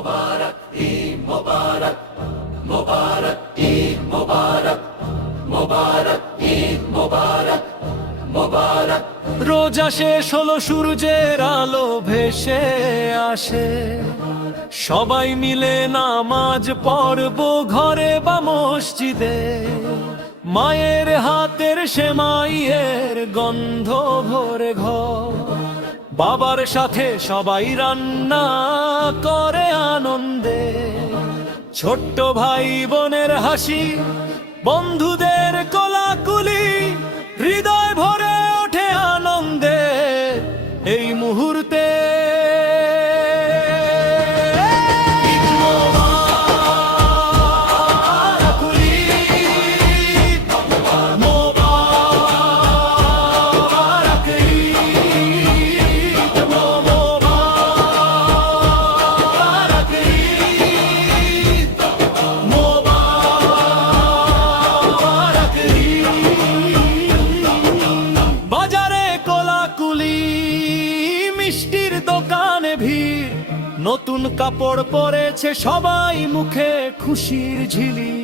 মোবারক ঈদ মোবারক, মোবারক ঈদ মোবারক, মোবারক ঈদ মোবারক, মোবারক। রোজা শেষ হলো, সূর্যের আলো ভেসে আসে, সবাই মিলে নামাজ পড়ব ঘরে বা মসজিদে। মায়ের হাতের সেমাইয়ের গন্ধ ভরে ঘর, বাবার সাথে সবাই রান্না করে আনন্দে। ছোট্ট ভাই বোনের হাসি, বন্ধুদের কোলাকুলি, হৃদয় ভরে ওঠে আনন্দে এই মুহূর্তে। মিষ্টির দোকানে ভিড়, নতুন কাপড় পরেছে সবাই, মুখে খুশির ঝিলি।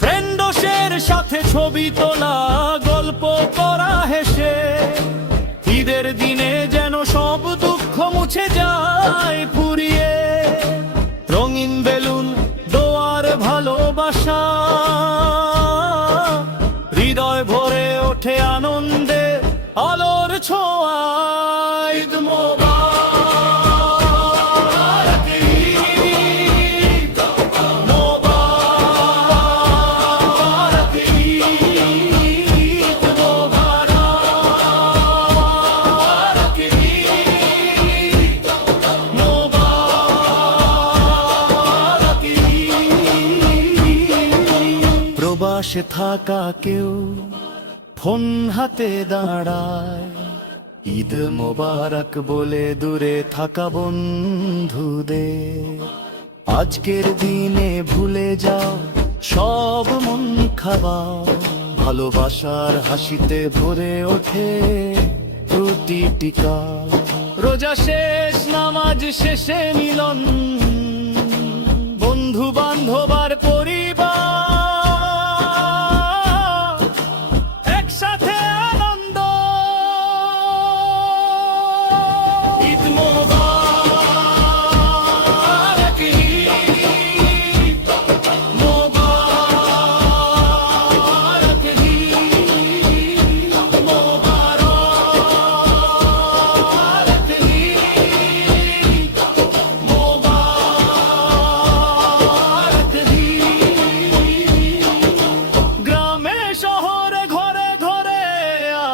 ফ্রেন্ডসের সাথে ছবি তোলা, গল্প করা হেসে, ঈদের দিনে যেন সব দুঃখ মুছে যায় ফুরিয়ে। রঙিন বেলুন, দোয়ার ভালোবাসা, হৃদয় ভরে ওঠে আনন্দে আলোর ছোঁয়া। ঈদ মোবারক, ঈদ মোবারক, ঈদ মোবারক, ঈদ মোবারক। প্রবাসে থাকা কেউ ফোন হাতে দাঁড়ায়, ঈদ মোবারক বলে দূরে থাকা বন্ধুদের। আজকের দিনে ভুলে যাও সব মন খাবার, ভালোবাসার হাসিতে ভরে ওঠে প্রতিটি কাল। রোজা শেষ, নামাজ শেষে মিলন, বন্ধু বান্ধব আর পরিবার একসাথে আনন্দ। ঈদ মোবারক, ঈদ মোবারক, ঈদ মোবারক, ঈদ মোবারক। গ্রামে শহরে ঘরে ঘরে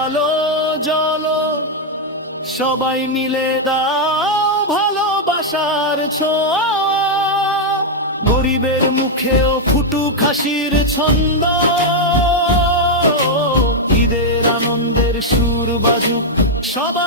আলো জ্বলো, সবাই মিলে দাও ভালোবাসার ছোঁয়া। গরিবের মুখেও ফুটুক হাসির ছন্দ, ঈদের আনন্দের সুর বাজুক সবাই।